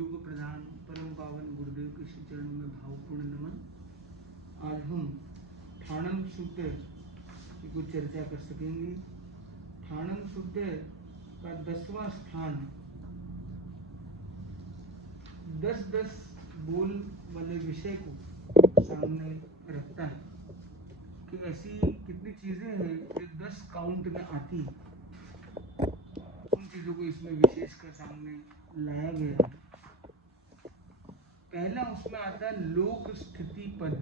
युग प्रधान परम पावन गुरुदेव के श्री चरणों में भावपूर्ण नमन। आज हम ठाणम सूत्र की कुछ चर्चा कर सकेंगे। ठाणम सूत्र का 10वां स्थान 10-10 बोल वाले विषय को सामने रखता है कि ऐसी कितनी चीजें हैं जो 10 काउंट में आती हैं। उन चीजों को इसमें विशेषकर सामने लाया गया है। पहला उसमें आता है लोक स्थिति पद।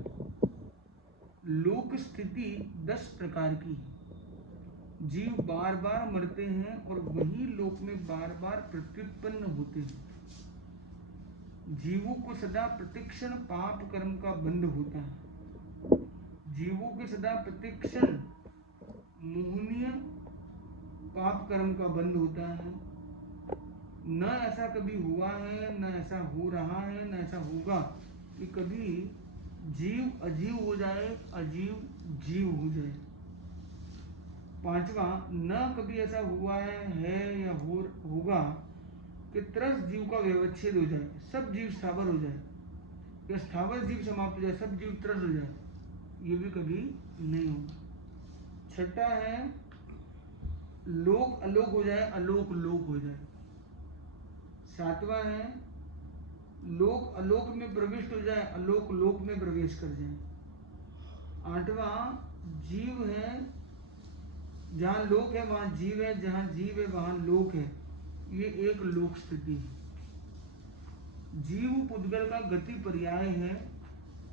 लोक स्थिति 10 प्रकार की है। जीव बार बार मरते हैं और वही लोक में बार बार प्रत्युत्पन्न होते हैं। जीवों को सदा प्रतिक्षण पाप कर्म का बंध होता है। जीवों के सदा प्रतिक्षण मोहनीय पाप कर्म का बंध होता है। न ऐसा कभी हुआ है, न ऐसा हो रहा है, न ऐसा होगा कि कभी जीव अजीव हो जाए, अजीव जीव हो जाए। 5वां, न कभी ऐसा हुआ है या होगा कि त्रस्त जीव का व्यवच्छेद हो जाए, सब जीव स्थावर हो जाए, या स्थावर जीव समाप्त हो जाए, सब जीव त्रस्त हो जाए। ये भी कभी नहीं होगा। 6ठा है लोक अलोक हो जाए, अलोक लोक हो जाए। 7वां है लोक अलोक में प्रविष्ट हो जाए, अलोक लोक में प्रवेश कर जाए। 8वां जीव है, जहां लोक है वहां जीव है, जहां जीव है वहां लोक है। ये एक लोक स्थिति है। जीव पुद्गल का गति पर्याय है,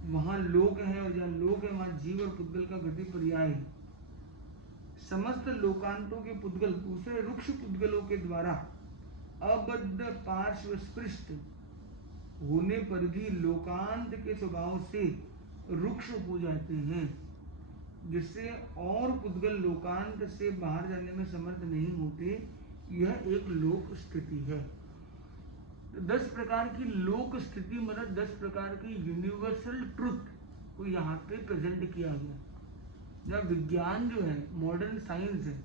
वहां लोक है, और जहां लोक है वहां जीव और पुद्गल का गति पर्याय है। समस्त लोकांतों के पुद्गल दूसरे रुक्ष पुद्गलों के द्वारा अबद्ध पार्श्व स्पृष्ट होने पर भी लोकांत के स्वभाव से रुक्ष हो जाते हैं, जिससे और पुद्गल लोकांत से बाहर जाने में समर्थ नहीं होते। यह एक लोक स्थिति है। 10 प्रकार की लोक स्थिति मतलब 10 प्रकार की यूनिवर्सल ट्रुथ को यहाँ पे प्रेजेंट किया गया। जब विज्ञान जो है, मॉडर्न साइंस है,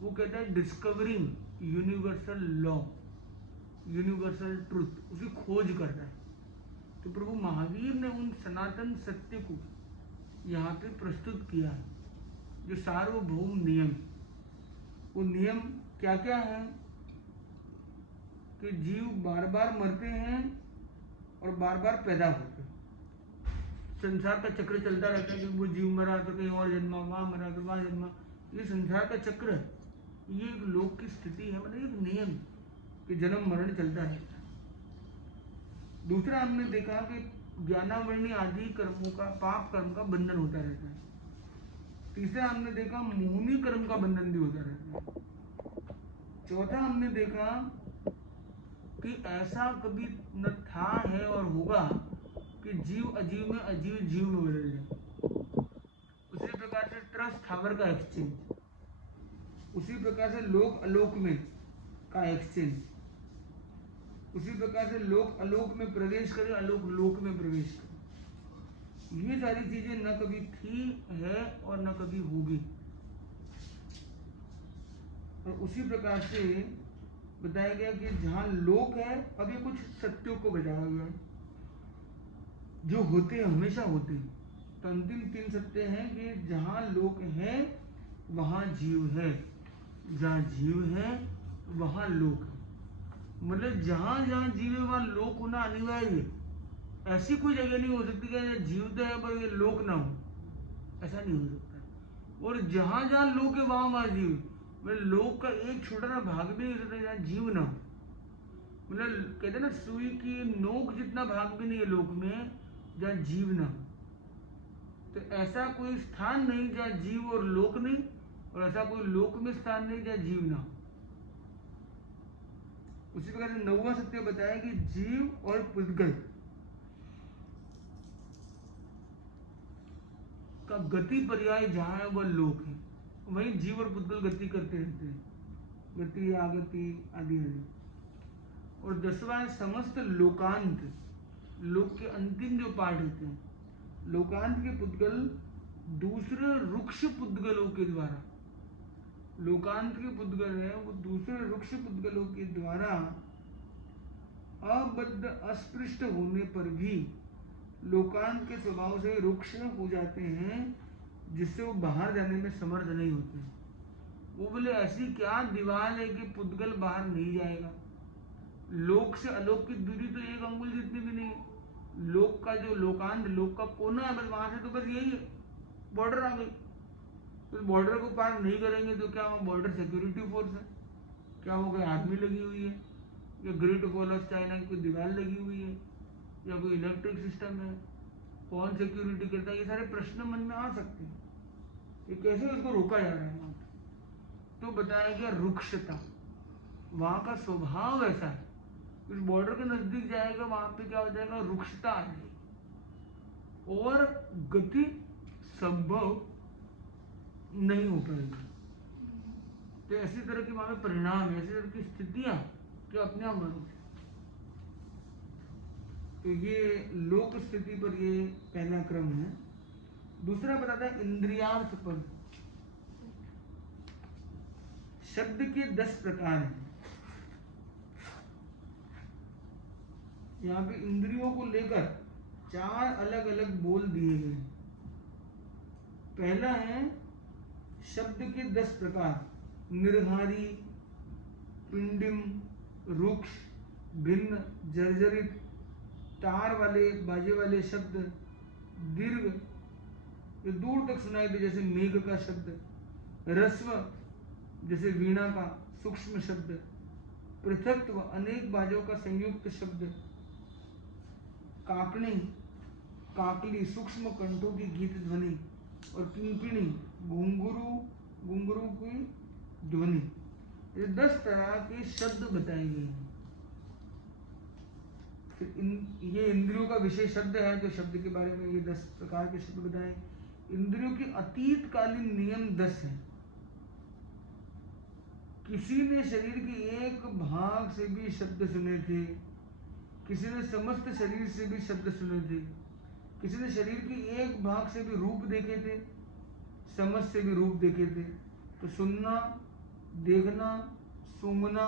वो कहता है discovering universal law, universal truth, उसकी खोज कर रहा है। तो प्रभु महावीर ने उन सनातन सत्य को यहाँ पे प्रस्तुत किया है, जो सार्वभौम नियम। वो नियम क्या क्या है कि जीव बार बार मरते हैं और बार बार पैदा होते हैं। संसार का चक्र चलता रहता है कि वो जीव मरा तो कहीं और जन्मा, वहां मरा तो वहां जन्मा। ये संसार का चक्र है, ये एक लोक की स्थिति है, मतलब एक नियम कि जन्म मरण चलता रहता है। दूसरा हमने देखा कि ज्ञानावरणी आदि कर्मों का, पाप कर्म का बंधन होता रहता है। तीसरा हमने देखा मोहनी कर्म का बंधन भी होता रहता है। चौथा हमने देखा कि ऐसा कभी न था, है और होगा कि जीव अजीव में, अजीव जीव में बदल जाए। उसी प्रकार से ट्रस्ट स्थावर का एक्सचेंज, उसी प्रकार से लोक अलोक में का एक्सचेंज, उसी प्रकार से लोक अलोक में प्रवेश करे, अलोक लोक में प्रवेश करे। ये सारी चीजें न कभी थी, है और न कभी होगी। और उसी प्रकार से बताया गया कि जहां लोक है, अभी कुछ सत्यों को बताया गया जो होते हैं, हमेशा होते हैं। तो अंतिम 3 सत्य हैं कि जहां लोक है वहां जीव है, जहां जीव है वहां लोक है। मतलब जहां जहां जीव है वहां लोक होना अनिवार्य है। ऐसी कोई जगह नहीं हो सकती कि जीव तो है पर ये लोक ना हो, ऐसा नहीं हो सकता। और जहां जहां लोक है वहां वहां जीव है। मतलब लोक का एक छोटा सा भाग भी नहीं हो सकता जहां जीव ना हो। मतलब कहते ना, सुई की नोक जितना भाग भी नहीं है लोक में जहां जीव ना हो। तो ऐसा कोई स्थान नहीं जहां जीव और लोक नहीं, और ऐसा कोई लोक में स्थान नहीं जहां जीव ना हो। उसी प्रकार से 9वां सत्य बताया कि जीव और पुद्गल का गति पर्याय जहां है वह लोक है, वहीं जीव और पुद्गल गति करते रहते हैं, गति आगति आदि आदि। और 10वां समस्त लोकांत, लोक के अंतिम जो पार्ट होते हैं, लोकांत के पुद्गल दूसरे रुक्ष पुद्गलों के द्वारा, लोकांत के पुद्गल है वो दूसरे रुक्ष पुद्गलों के द्वारा अबद्ध अस्पृष्ट होने पर भी लोकांत के स्वभाव से रुक्ष हो जाते हैं, जिससे वो बाहर जाने में समर्थ नहीं होते। वो बोले ऐसी क्या दीवार है कि पुद्गल बाहर नहीं जाएगा। लोक से अलोक की दूरी तो 1 अंगुल जितनी भी नहीं है। लोक का जो लोकांत, लोक का कोना है, बस वहां से तो बस यही है, बॉर्डर आ गई। तो बॉर्डर को पार नहीं करेंगे तो क्या वहाँ बॉर्डर सिक्योरिटी फोर्स है, क्या वो कोई आर्मी लगी हुई है, या ग्रेट वॉल ऑफ चाइना की कोई दीवार लगी हुई है, या कोई इलेक्ट्रिक सिस्टम है, कौन सिक्योरिटी करता है, ये सारे प्रश्न मन में आ सकते हैं। ये कैसे उसको रोका जा रहा है वहाँ पे? तो बताया गया रुक्षता, वहाँ का स्वभाव ऐसा है, उस बॉर्डर के नजदीक जाएगा वहां पे क्या हो जाएगा, रुक्षता आ जाएगी और गति संभव नहीं हो पाएगी। तो ऐसी तरह के वहां पे परिणाम है, ऐसी तरह की स्थितियां जो अपने आप बनो। तो ये लोक स्थिति पर ये पहला क्रम है। दूसरा बताता है इंद्रियार्थ पद। शब्द के 10 प्रकार हैं। यहाँ पे इंद्रियों को लेकर 4 अलग अलग बोल दिए गए। पहला है शब्द के 10 प्रकार, निर्हारी, पिंडिम, रुक्ष, भिन्न, जर्जरित, तार वाले बाजे वाले शब्द, दीर्घ, ये दूर तक सुनाई दे जैसे मेघ का शब्द, रस्व जैसे वीणा का सूक्ष्म शब्द, पृथक्त्व अनेक बाजों का संयुक्त शब्द, काकणी, काकली सूक्ष्म कंठों की गीत ध्वनि, और किंकिणी घुंघरू, घुंघरू की ध्वनि। ये 10 तरह के शब्द बताए गए हैं। ये इंद्रियों का विशेष शब्द है, तो शब्द के बारे में ये 10 प्रकार के शब्द बताए। इंद्रियों के अतीत कालीन नियम 10 हैं। किसी ने शरीर के एक भाग से भी शब्द सुने थे, किसी ने समस्त शरीर से भी शब्द सुने थे, किसी ने शरीर के एक भाग से भी रूप देखे थे, समझ से भी रूप देखे थे। तो सुनना, देखना, सूंघना,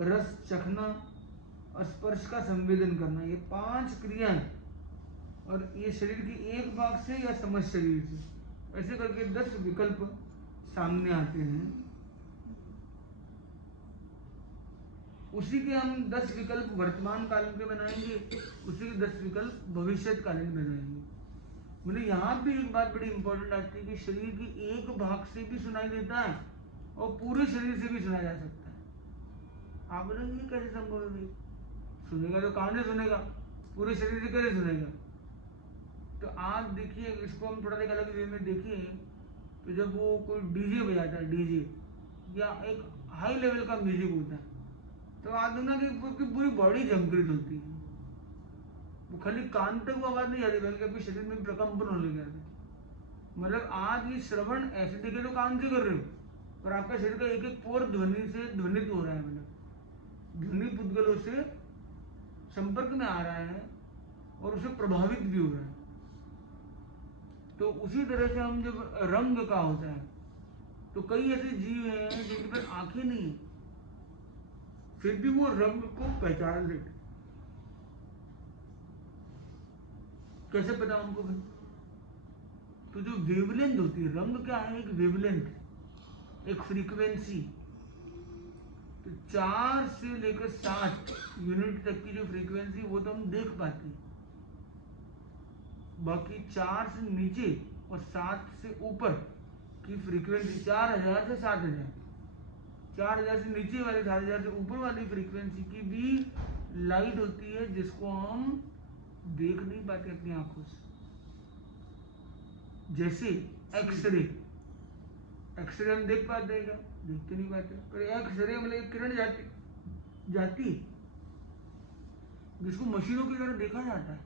रस चखना, स्पर्श का संवेदन करना, ये 5 क्रियाएं, और ये शरीर के एक भाग से या समझ शरीर से, ऐसे करके 10 विकल्प सामने आते हैं। उसी के हम 10 विकल्प वर्तमान कालीन के बनाएंगे, उसी के 10 विकल्प भविष्य कालीन बनाएंगे। मतलब यहाँ भी एक बात बड़ी इंपॉर्टेंट आती है कि शरीर के एक भाग से भी सुनाई देता है और पूरे शरीर से भी सुना जा सकता है। आप बोलेंगे ये कैसे संभव है भाई, सुनेगा तो कान से सुनेगा, पूरे शरीर से कैसे सुनेगा? तो आप देखिए, इसको हम थोड़ा अलग वे में देखिए, तो जब वो कोई डीजे बजाता है, डीजे या एक हाई लेवल का म्यूजिक होता है, तो आप देखना कि पूरी बॉडी झमकृत होती है। वो खाली कान तक वो आवाज नहीं आती, बल्कि अपने शरीर में प्रकंपन होने लग जाते हैं। मतलब आज ये श्रवण ऐसे देखे तो कान से कर रहे हो, पर आपका शरीर का एक एक पोर ध्वनि से ध्वनित हो रहा है, मतलब ध्वनि पुद्गलों से संपर्क में आ रहा है और उसे प्रभावित भी हो रहा है। तो उसी तरह से हम जब रंग का होता है, तो कई ऐसे जीव हैं जिनके पास आंखें नहीं है, फिर भी वो रंग को पहचान लेते। कैसे पता उनको? तो जो वेवलेंथ होती है, रंग क्या है, एक वेवलेंथ, एक फ्रीक्वेंसी। तो 4 से लेकर 7 यूनिट तक की जो फ्रीक्वेंसी, वो तो हम देख पाते हैं। बाकी 4 से नीचे और 7 से ऊपर की फ्रीक्वेंसी, 4000 से 7000, 4000 से नीचे वाली, 7000 से ऊपर वाली फ्रीक्वेंसी की भी लाइट होती है, जिसको हम देख नहीं पाते अपनी आंखों से। जैसे एक्सरे, एक्सरे हम देख पाते हैं क्या? देखते नहीं पाते। पर एक्सरे मतलब एक किरण जाती जिसको मशीनों की तरह देखा जाता है,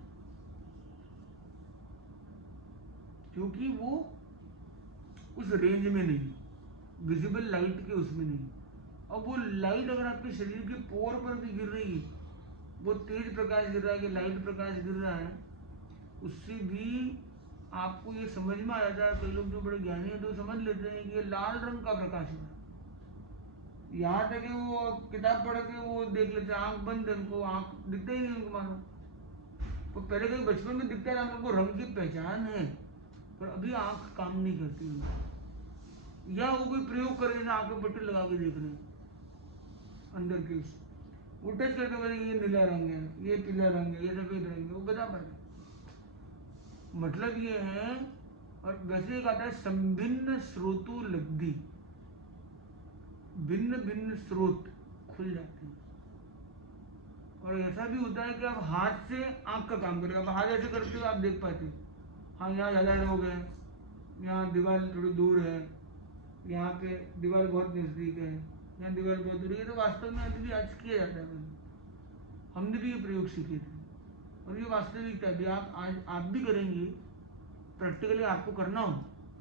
क्योंकि वो उस रेंज में नहीं, विजिबल लाइट के उसमें नहीं। और वो लाइट अगर आपके शरीर के पोर पर भी गिर रही है, वो तेज प्रकाश गिर रहा है कि लाइट प्रकाश गिर रहा है, उससे भी आपको ये समझ में आ जाता है। कई लोग जो बड़े ज्ञानी हैं तो समझ लेते हैं कि ये लाल रंग का प्रकाश है। यहाँ तक कि वो किताब पढ़ के वो देख लेते, आंख बंद है, उनको आंख दिखता ही नहीं उनको मानो। तो पहले कभी बचपन में दिखता है, उनको रंग की पहचान है, पर अभी आंख काम नहीं करती उनकी। या वो कोई प्रयोग कर रहे हैं, आंख में पट्टी लगा के देख रहे हैं अंदर की, वो टच करके बोले ये नीला रंग है, ये पीला रंग है, ये सफेद रंग है, वो बता पाते। मतलब ये है। और वैसे एक आता है संभिन्न स्रोतो लब्धि, भिन्न भिन्न स्रोत खुल जाते हैं। और ऐसा भी होता है कि आप हाथ से आंख का काम करेगा, आप हाथ ऐसे करते हो आप देख पाते हो, हाँ यहाँ ज़्यादा लोग हैं, यहाँ दीवार थोड़ी दूर है, यहाँ पे दीवार बहुत नज़दीक है, यहाँ दीवार बहुत दूर है। तो वास्तव में अभी भी आज किया जाता है, हमने भी ये प्रयोग सीखे थे और ये वास्तविकता है। आप आज आप भी करेंगे, प्रैक्टिकली आपको करना हो।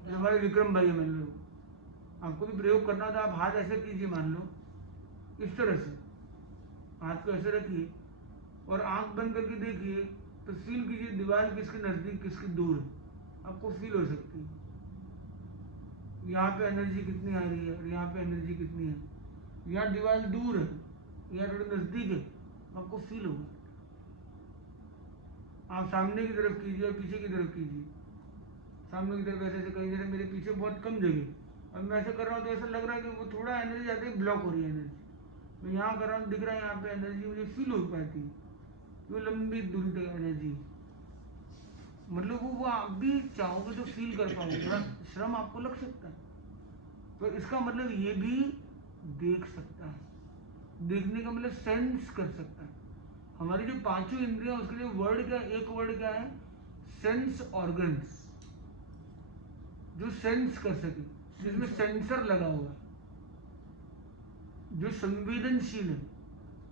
हमारे विक्रम भाई मान लो, आपको भी प्रयोग करना था, आप हाथ ऐसे कीजिए, मान लो इस तरह से हाथ को ऐसे रखिए और आंख बंद करके देखिए, तो फील कीजिए दीवार किसके नजदीक किसकी दूर है, आपको फील हो सकती है। यहाँ पे एनर्जी कितनी आ रही है और यहाँ पे एनर्जी कितनी है, यहाँ दीवार दूर है, यहाँ थोड़ी नजदीक है, आपको फील होगा। आप सामने की तरफ कीजिए और पीछे की तरफ कीजिए। सामने की तरफ ऐसे कहीं, जैसे मेरे पीछे बहुत कम जगह और मैं ऐसे कर रहा हूँ तो ऐसा लग रहा है कि वो थोड़ा एनर्जी आती है, ब्लॉक हो रही है एनर्जी। मैं यहाँ कर रहा हूँ, दिख रहा है यहाँ पे एनर्जी मुझे फील हो पाती है, वो लंबी दूरी तक एनर्जी, मतलब वो आप भी चाहोगे तो फील कर पाओगे। थोड़ा श्रम आपको लग सकता है, पर इसका मतलब ये भी देख सकता है। देखने का मतलब सेंस कर सकता है। हमारी जो पांचों इंद्रियां, उसके लिए वर्ड क्या, एक वर्ड क्या है, सेंस ऑर्गन्स, जो सेंस कर सके, जिसमें सेंसर लगा हुआ है, जो संवेदनशील है,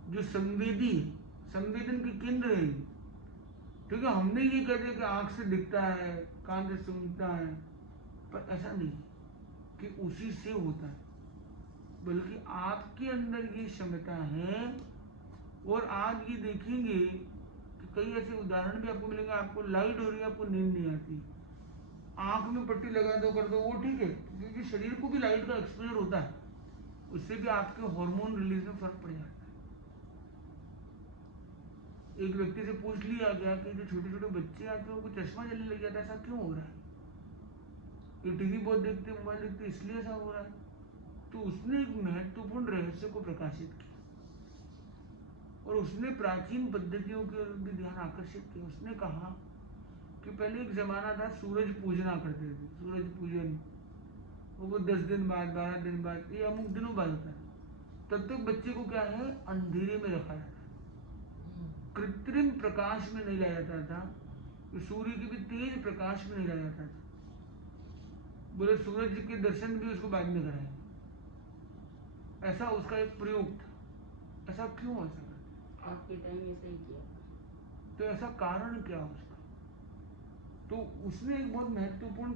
जो संवेदी है, संवेदन के केंद्र है। ठीक है, हमने ये कह दिया कि आंख से दिखता है, कान से सुनता है, पर ऐसा नहीं कि उसी से होता है, बल्कि आपके अंदर ये क्षमता है। और आप ये देखेंगे कि कई ऐसे उदाहरण भी आपको मिलेंगे, आपको लाइट हो रही है, आपको नींद नहीं आती, आंख में पट्टी लगा दो कर दो, वो ठीक है, क्योंकि शरीर को भी लाइट का एक्सपोजर होता है, उससे भी आपके हार्मोन रिलीज में फर्क पड़ जाता है। एक व्यक्ति से पूछ लिया गया कि जो छोटे छोटे बच्चे आते हैं उनको चश्मा जलने लग जाता है, ऐसा क्यों हो रहा है? ये टीवी बहुत देखते, मोबाइल देखते, इसलिए ऐसा हो रहा है। तो उसने एक महत्वपूर्ण रहस्य को प्रकाशित किया और उसने प्राचीन पद्धतियों की ओर भी ध्यान आकर्षित किया। उसने कहा कि पहले एक जमाना था, सूरज पूजना करते थे, सूरज पूजन, वो 10 दिन बाद, 12 दिन बाद, ये अमुक दिनों बाद होता है। तब तक बच्चे को क्या है, अंधेरे में रखा जाता है, कृत्रिम प्रकाश में नहीं लाया जाता था, तो सूर्य के भी तेज प्रकाश में नहीं लाया जाता था। बोले सूरज के दर्शन भी उसको बाद में कराए, ऐसा उसका एक प्रयोग था। ऐसा क्यों ऐसा करते? आपके टाइम ऐसा ही किया, तो ऐसा कारण क्या उसका? तो उसने एक बहुत महत्वपूर्ण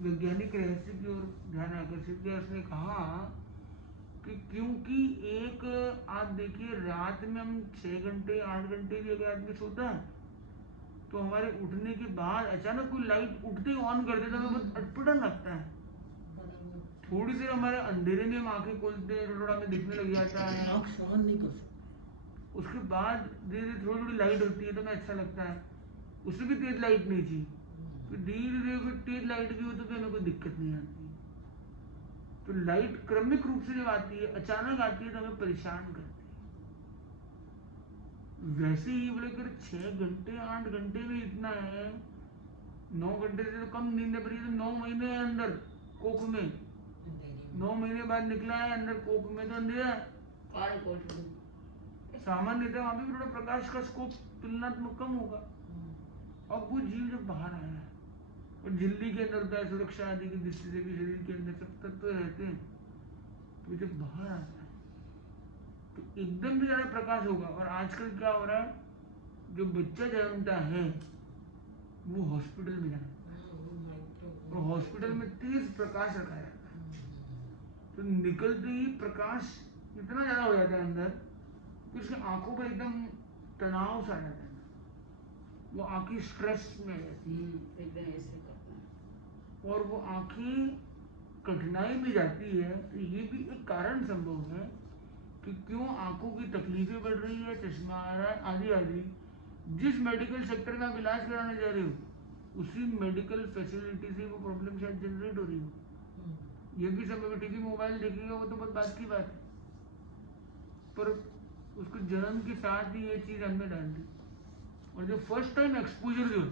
वैज्ञानिक रहस्य की ओर ध्यान आकर्षित किया। उसने कहा कि क्योंकि एक, आप देखिए रात में हम 6 घंटे 8 घंटे भी अगर आदमी सोता है, तो हमारे उठने के बाद अचानक कोई लाइट उठते ही ऑन कर देता है, हमें बहुत अटपटन लगता है। थोड़ी देर हमारे अंधेरे में हम आंखें खोलते हैं, थोड़ा हमें दिखने लग जाता है, आँख सहन नहीं कर सकते। उसके बाद धीरे धीरे थोड़ी थोड़ी लाइट होती है तो हमें अच्छा लगता है, उससे भी तेज लाइट नहीं चाहिए, तो धीरे धीरे फिर तेज लाइट भी हो तो हमें कोई दिक्कत नहीं आती। तो लाइट क्रमिक रूप से जब आती है, अचानक आती है, तो हमें परेशान करती है। वैसे ही बोले कर 6 घंटे 8 घंटे में इतना है, 9 घंटे से तो कम नींद है, पर ये तो 9 महीने है अंदर कोख में, 9 महीने बाद निकला है अंदर कोख में, तो अंधेरा है। सामान्य था, वहां भी थोड़ा प्रकाश का स्कोप तुलनात्मक कम होगा। अब वो जीव जब बाहर आया है और झिल्ली के अंदर होता है, सुरक्षा आदि की दृष्टि से भी शरीर के अंदर सब तत्व रहते हैं, तो जब बाहर आता है तो एकदम भी ज्यादा प्रकाश होगा। और आजकल क्या हो रहा है, जो बच्चा जन्मता है वो हॉस्पिटल में जाता है और हॉस्पिटल में तेज प्रकाश रखा जाता है, तो निकलते ही प्रकाश इतना ज्यादा हो जाता है अंदर कि उसकी आंखों पर एकदम तनाव सा आ जाता है, वो आंखें स्ट्रेस में रहती है एकदम ऐसे करता है। और वो आंखें कठिनाई भी जाती है तो ये भी एक कारण संभव है कि क्यों आंखों की तकलीफें बढ़ रही है, चश्मा आ रहा है, आदि आदि। जिस मेडिकल सेक्टर में आप इलाज कराने जा रहे हो उसी मेडिकल फैसिलिटी से वो प्रॉब्लम शायद जनरेट हो रही हो। ये भी समय टीवी मोबाइल देखेगा वो तो बहुत बात की बात है, पर उसको जन्म के साथ ही ये चीज़ हमने डाल दी। और जो फर्स्ट टाइम एक्सपोजर जो है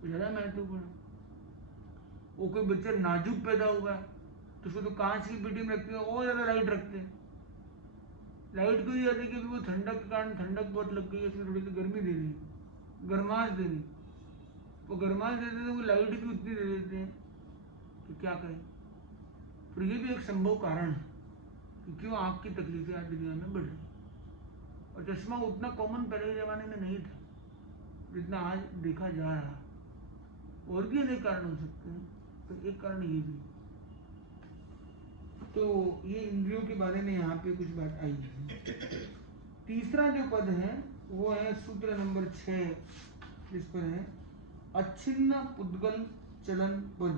वो ज़्यादा महत्वपूर्ण है। वो कोई बच्चा नाजुक पैदा हुआ है तो उसको तो कांच की पेटी में रखते हैं और ज़्यादा लाइट रखते हैं। लाइट को ये याद है कि वो ठंडक के कारण ठंडक बहुत लग गई है, इसमें थोड़ी सी गर्मी दे दी, गर्माश दे दी। वो गर्माश देते थे वो लाइट भी उतनी दे देते हैं तो क्या करें। तो ये भी एक संभव कारण है कि क्यों आँख की तकलीफें आज दुनिया में बढ़ रही। और चश्मा उतना कॉमन पहले के ज़माने में नहीं था जितना आज देखा जा रहा है। और भी अनेक कारण हो सकते हैं, तो एक कारण ये भी। तो ये इंद्रियों के बारे में यहाँ पे कुछ बात आई है। तीसरा जो पद है वो है सूत्र नंबर 6, जिस पर है अच्छिन्न पुद्गल चलन पद।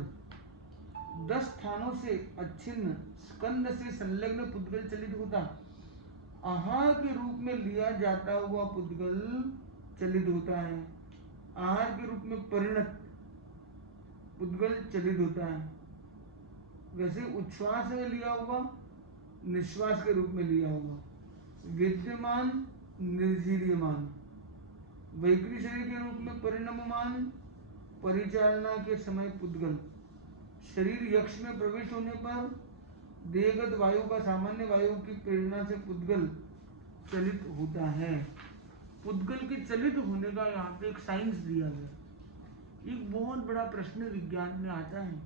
10 स्थानों से अच्छिन्न स्कंद से संलग्न पुद्गल चलित होता, आहार के रूप में लिया जाता हुआ पुद्गल चलित होता है। आहार के रूप में परिणत पुद्गल चलित होता है। वैसे उच्छ्वास में लिया हुआ, निश्वास के रूप में लिया हुआ, विद्यमान निर्जीर्यमान, वैक्री शरीर के रूप में परिणममान, परिचालना के समय पुद्गल, शरीर यक्ष में प्रविष्ट होने पर देहगत वायु का सामान्य वायु की प्रेरणा से पुद्गल चलित होता है। पुद्गल के चलित होने का यहाँ पे एक साइंस दिया गया। एक बहुत बड़ा प्रश्न विज्ञान में आता है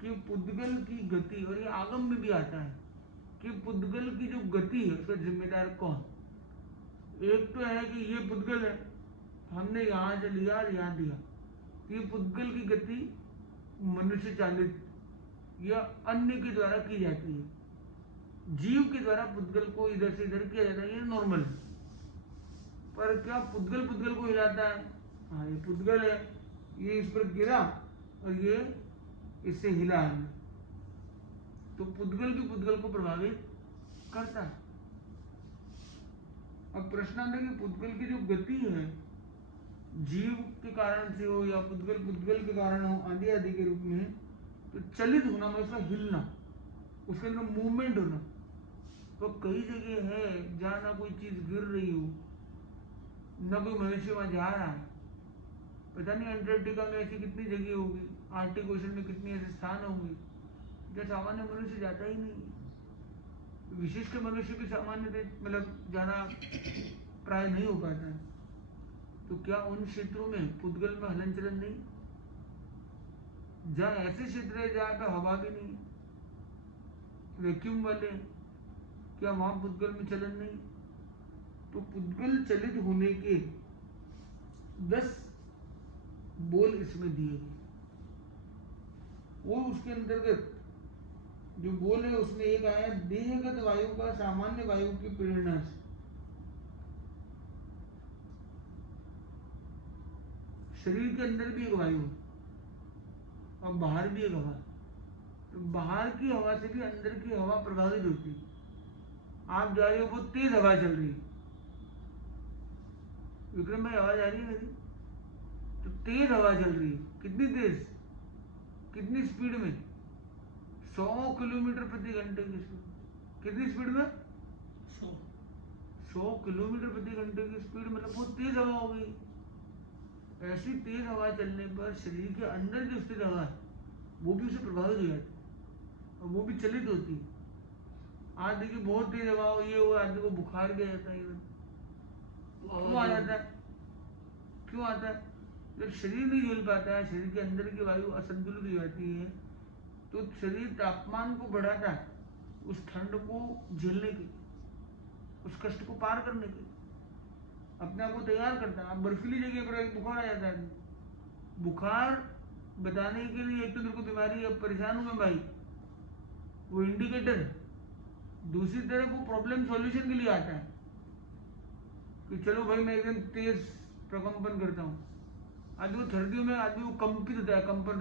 कि पुद्गल की गति, और ये आगम में भी आता है कि पुद्गल की जो गति है उसका जिम्मेदार कौन। एक तो है कि ये पुद्गल है, हमने यहाँ से लिया और यहाँ दिया, ये पुद्गल की गति मनुष्य चालित या अन्य के द्वारा की जाती है। जीव के द्वारा पुद्गल को इधर से इधर किया जाता है, ये नॉर्मल है। पर क्या पुद्गल पुद्गल को हिलाता है? हाँ, ये पुद्गल है, ये इस पर गिरा और ये इससे हिला है, तो पुद्गल भी पुद्गल को प्रभावित करता है। अब प्रश्न आता है कि पुद्गल की जो गति है जीव के कारण से हो या पुद्गल पुद्गल के कारण हो, आदि आदि के रूप में, तो चलित होना मतलब उसका हिलना, उसके अंदर मूवमेंट होना। तो कई जगह है जहाँ ना कोई चीज गिर रही हो, न कोई मनुष्य वहां जा रहा है। पता नहीं अंटार्कटिका में ऐसी कितनी जगह होगी, आर्टिक ओशन में कितनी ऐसे स्थान होंगे जहाँ सामान्य मनुष्य जाता ही नहीं। विशिष्ट मनुष्य भी सामान्य मतलब जाना प्राय नहीं हो पाता है। तो क्या उन क्षेत्रों में पुद्गल में हलन चलन नहीं? जहाँ ऐसे क्षेत्र है जहाँ पे हवा भी नहीं, वैक्यूम वाले, क्या वहां पुद्गल में चलन नहीं? तो पुद्गल चलित होने के 10 बोल इसमें दिए गए। और उसके अंतर्गत जो बोल है उसमें एक आया देहगत वायु का सामान्य वायु की प्रेरणा से। शरीर के अंदर भी एक वायु और बाहर भी एक हवा, तो बाहर की हवा से भी अंदर की हवा प्रभावित होती है। आप जा रहे हो, बहुत तेज हवा चल रही है, विक्रम भाई आवाज आ रही है मेरी? तो तेज हवा चल रही है, कितनी तेज, कितनी स्पीड में? 100 किलोमीटर प्रति घंटे की स्पीड। कितनी स्पीड में? 100 किलोमीटर प्रति घंटे की स्पीड, मतलब बहुत तेज हवा हो गई। ऐसी तेज हवा चलने पर शरीर के अंदर जो स्थित हवा है वो भी उसे प्रभावित हो जाती है और वो भी चलित होती है। आज देखिए बहुत तेज हवा हो, ये हो, आदमी को बुखार भी आ जाता है। क्यों आ जाता है? क्यों आता है? जब शरीर नहीं झेल पाता है, शरीर के अंदर की वायु असंतुलित हो जाती है, तो शरीर तापमान को बढ़ाता है उस ठंड को झेलने के, उस कष्ट को पार करने के, अपने आप को तैयार करता है। अब बर्फीली जगह पर बुखार आ जाता है, बुखार बताने के लिए एक तो मेरे को बीमारी है, परेशान हूं मैं भाई, वो इंडिकेटर है। दूसरी तरफ वो प्रॉब्लम सॉल्यूशन के लिए आता है कि चलो भाई मैं एकदम तेज प्रकंपन करता हूँ। आदमी को सर्दियों में आदमी को कंपित होता है, कंपन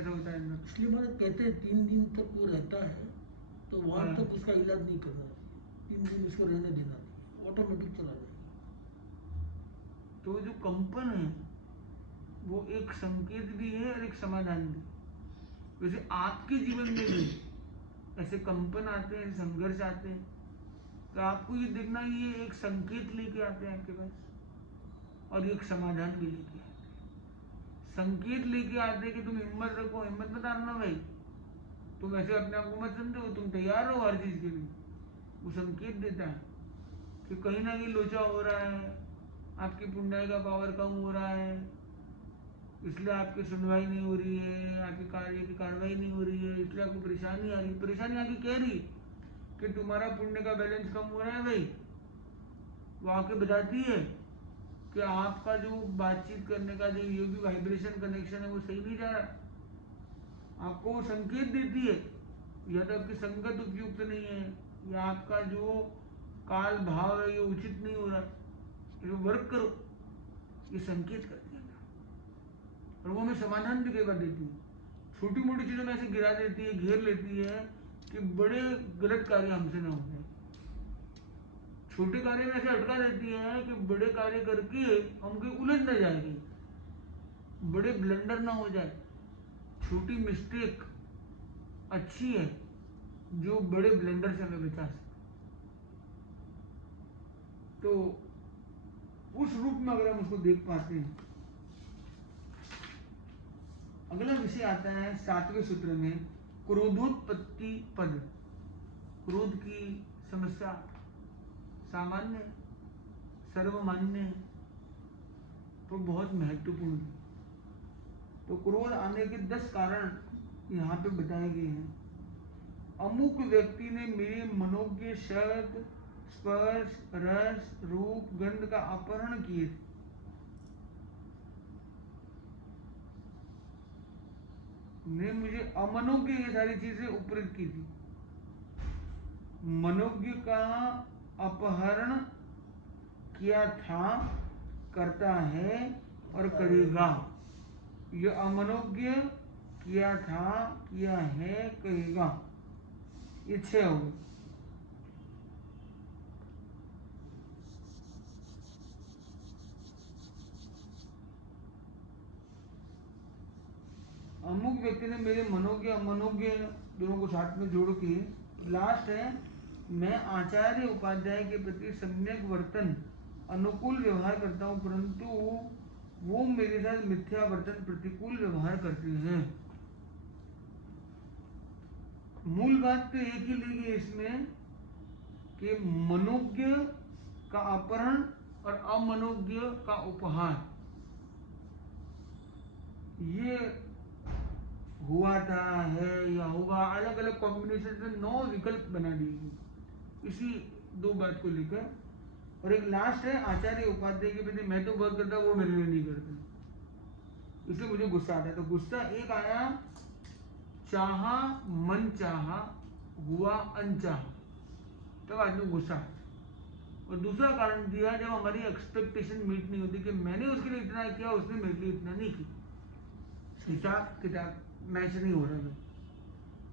ऐसा होता है अंदर। इसलिए महाराज कहते हैं 3 दिन तक वो रहता है तो वहां हाँ। तक उसका इलाज नहीं करना चाहिए, 3 दिन उसको रहने देना चाहिए, ऑटोमेटिक चला जाएगा। तो जो कंपन है वो एक संकेत भी है और एक समाधान भी। वैसे आपके जीवन में भी ऐसे कंपन आते हैं, संघर्ष आते हैं, तो आपको ये देखना ये एक संकेत लेके आते हैं आपके पास और एक समाधान भी लेके आते हैं। संकेत लेके आते हैं कि तुम हिम्मत रखो, हिम्मत मत हारना भाई, तुम ऐसे अपने आप को मत समझो, तुम तैयार हो हर चीज के लिए। वो संकेत देता है कि कहीं ना कहीं लोचा हो रहा है, आपकी पुण्य का पावर कम हो रहा है, इसलिए आपकी सुनवाई नहीं हो रही है, आपके कार्य की कार्रवाई नहीं हो रही है, इसलिए आपको परेशानी आ रही है। परेशानी आके कह रही कि तुम्हारा पुण्य का बैलेंस कम हो रहा है भाई। वो आके बताती है कि आपका जो बातचीत करने का जो ये भी वाइब्रेशन कनेक्शन है वो सही नहीं जा रहा। आपको वो संकेत देती है या तो आपकी संगत उपयुक्त नहीं है, या आपका जो काल भाव है ये उचित नहीं हो रहा, ये वर्क करो, ये संकेत करती है। और वो हमें समाधान भी कई बार देती है। छोटी मोटी चीजों में ऐसे गिरा देती है, घेर लेती है कि बड़े गलत कार्य हमसे ना हो जाए। छोटे कार्य में ऐसे अटका देती है कि बड़े कार्य करके हम कहीं उलझ न जाएंगे, बड़े ब्लंडर ना हो जाए। छोटी मिस्टेक अच्छी है जो बड़े ब्लंडर से हमें बचा सके। तो उस रूप में अगर हम उसको देख पाते हैं। अगला विषय आता है 7वें सूत्र में, क्रोधोत्पत्ति पद। क्रोध की समस्या सामान्य, सर्वमान्य, तो बहुत महत्वपूर्ण है। तो क्रोध आने के 10 कारण यहाँ पे बताए गए हैं। अमुक व्यक्ति ने मेरे मनोज्ञ शब्द, स्पर्श, रस, रूप, गंध का अपहरण किए थे। ने मुझे अमनोज्ञ ये सारी चीजें उपरित की थी। मनोज्ञ का अपहरण किया था, करता है और करेगा। ये अमनोज्ञ किया था, किया है, कहेगा, ये 6 हो गए। अमुक व्यक्ति ने मेरे मनोज्ञ अमनोज्ञ दोनों को साथ में जोड़ के लास्ट है, मैं आचार्य उपाध्याय के प्रति सम्यक वर्तन, अनुकूल व्यवहार करता हूँ, परंतु वो मेरे साथ मिथ्या वर्तन, प्रतिकूल व्यवहार करते हैं। मूल बात तो एक ही ली गई इसमें कि मनोज्ञ का अपहरण और अमनोज्ञ का उपहार, ये हुआ था, है या होगा, अलग अलग कॉम्बिनेशन से 9 विकल्प बना दिए गए इसी 2 बात को लेकर। और एक लास्ट है, आचार्य उपाध्याय के प्रति मैं तो बहुत करता, वो मेरे लिए नहीं करता, इसलिए मुझे गुस्सा आता है। तो गुस्सा एक आया, चाहा मन चाहा, हुआ अनचाहा, तब आदमी गुस्सा आता है। और दूसरा कारण दिया, जब हमारी एक्सपेक्टेशन मीट नहीं होती कि मैंने उसके लिए इतना किया, उसने मेरे लिए इतना नहीं किया, हिसाब किताब मैच नहीं हो रहा है।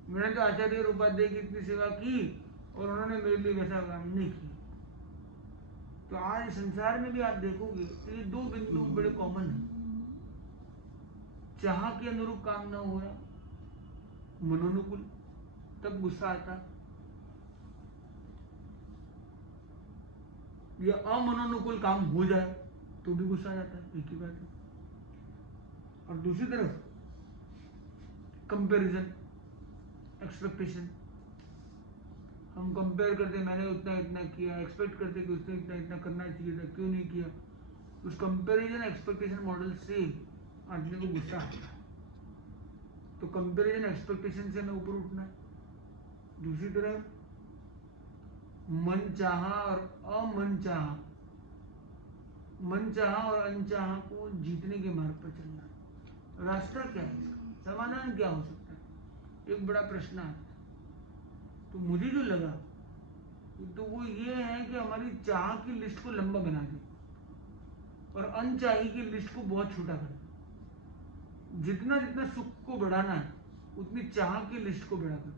मैंने तो आचार्य और उपाध्याय की इतनी सेवा की और उन्होंने मेरे लिए वैसा काम नहीं किया। तो आज संसार में भी आप देखोगे तो ये 2 बिंदु बड़े कॉमन है। चाह के अनुरूप काम ना हो रहा, मनोनुकूल, तब गुस्सा आता, या अमनोनुकूल काम हो जाए तो भी गुस्सा आ जाता है, एक ही बात है। और दूसरी तरफ कंपैरिजन, एक्सपेक्टेशन, हम कंपेयर करते, मैंने उतना इतना किया, एक्सपेक्ट करते कि उसने इतना इतना करना चाहिए था, क्यों नहीं किया। उस कंपैरिजन एक्सपेक्टेशन मॉडल से आदमी को गुस्सा आता है। तो कंपैरिजन एक्सपेक्टेशन से हमें ऊपर उठना है। दूसरी तरफ मन चाहा और अमन चाहा, मन चाहा और अनचाहा को जीतने के मार्ग पर चलना है। रास्ता क्या है इसका, समाधान क्या हो सकता है, एक बड़ा प्रश्न आता है। तो मुझे जो लगा तो वो ये है कि हमारी चाह की लिस्ट को लंबा बना दे और अनचाही की लिस्ट को बहुत छोटा कर दे। जितना जितना सुख को बढ़ाना है उतनी चाह की लिस्ट को बढ़ा कर।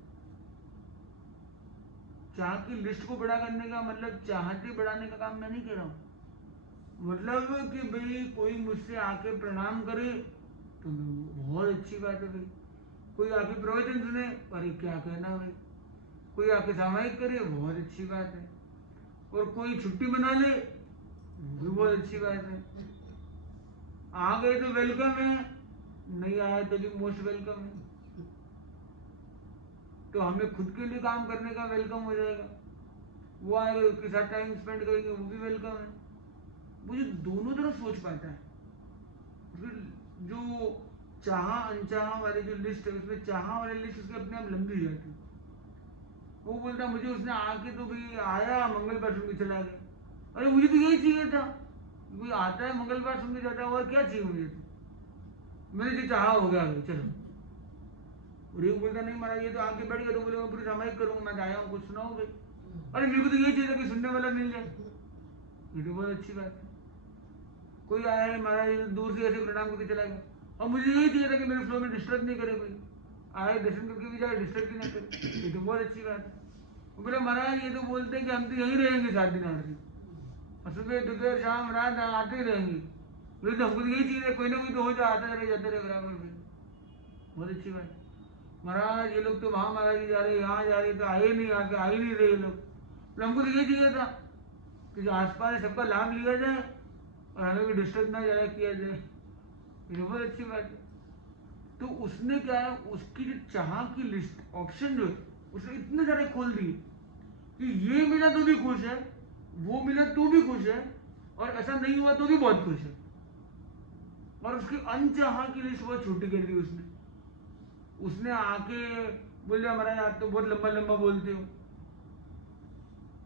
चाह की लिस्ट को बड़ा करने का मतलब चाहते बढ़ाने का काम मैं नहीं कह रहा हूं। मतलब कि भाई कोई मुझसे आके प्रणाम करे तो बहुत अच्छी बात है भाई। कोई आके प्रवचन सुने, अरे क्या कहना भाई। कोई आके सामायिक करे, बहुत अच्छी बात है। और कोई छुट्टी बना ले, वो भी बहुत अच्छी बात है। आ गए तो वेलकम है, नहीं आए तो भी मोस्ट वेलकम है। तो हमें खुद के लिए काम करने का वेलकम हो जाएगा, वो आएगा उसके साथ टाइम स्पेंड करेंगे, वो भी वेलकम है। मुझे दोनों तरफ सोच पाता है। फिर जो चाह अनचाह वाली जो लिस्ट है उसमें चाह वाली लिस्ट उसकी अपने आप लंबी हो जाती है। वो बोलता मुझे उसने आके तो भाई आया मंगलवार सुन के चला गया, अरे मुझे तो यही चाहिए था, कोई आता है मंगलवार सुन के जाता है, और क्या चाहिए मुझे तो मैंने जो चाहा हो गया भाई चलो। और ये बोलता नहीं महाराज ये तो आगे बढ़ गया, तो बोले मैं पूरी सामायिक करूंगा, मैं आया हूँ कुछ सुनाओ भाई। अरे मेरे को तो यही चाहिए था कि सुनने वाला मिल जाए, ये तो बहुत अच्छी बात है। कोई आया है महाराज दूर से ऐसे प्रणाम करके चला गया, और मुझे यही चाहिए था कि मेरे फ्लो में डिस्टर्ब नहीं करे कोई, आए दर्शन करके भी जाए डिस्टर्ब भी ना करे, ये तो बहुत अच्छी बात है। वो बोले महाराज ये तो बोलते हैं कि हम तो यहीं रहेंगे 7 दिन 8 दिन, और सुबह दोपहर शाम रात आते ही रहेंगे, बोले तो हमको तो यही चाहिए कोई ना कोई तो हो जाए, आता रहे जाते रहे बराबर में, बहुत अच्छी बात है। महाराज ये लोग तो वहां महाराज जा रहे यहाँ जा रहे, तो आए नहीं, यहाँ पे आ ही नहीं रहे ये लोग, तो हमको तो यही चाहिए था कि जो आसपास सबका लाभ लिया जाए और हमें भी डिस्टर्ब ना ज़्यादा किया जाए, ये बहुत अच्छी बात है। तो उसने क्या है, उसकी जो चाह की लिस्ट ऑप्शन जो है उसने इतने सारे खोल दिए कि ये मिला तो भी खुश है, वो मिला तो भी खुश है, और ऐसा नहीं हुआ तो भी बहुत खुश है। और उसकी अनचाह की लिस्ट बहुत छोटी कर दी उसने। उसने आके बोल दिया महाराज आप तो बहुत लंबा लंबा बोलते हो,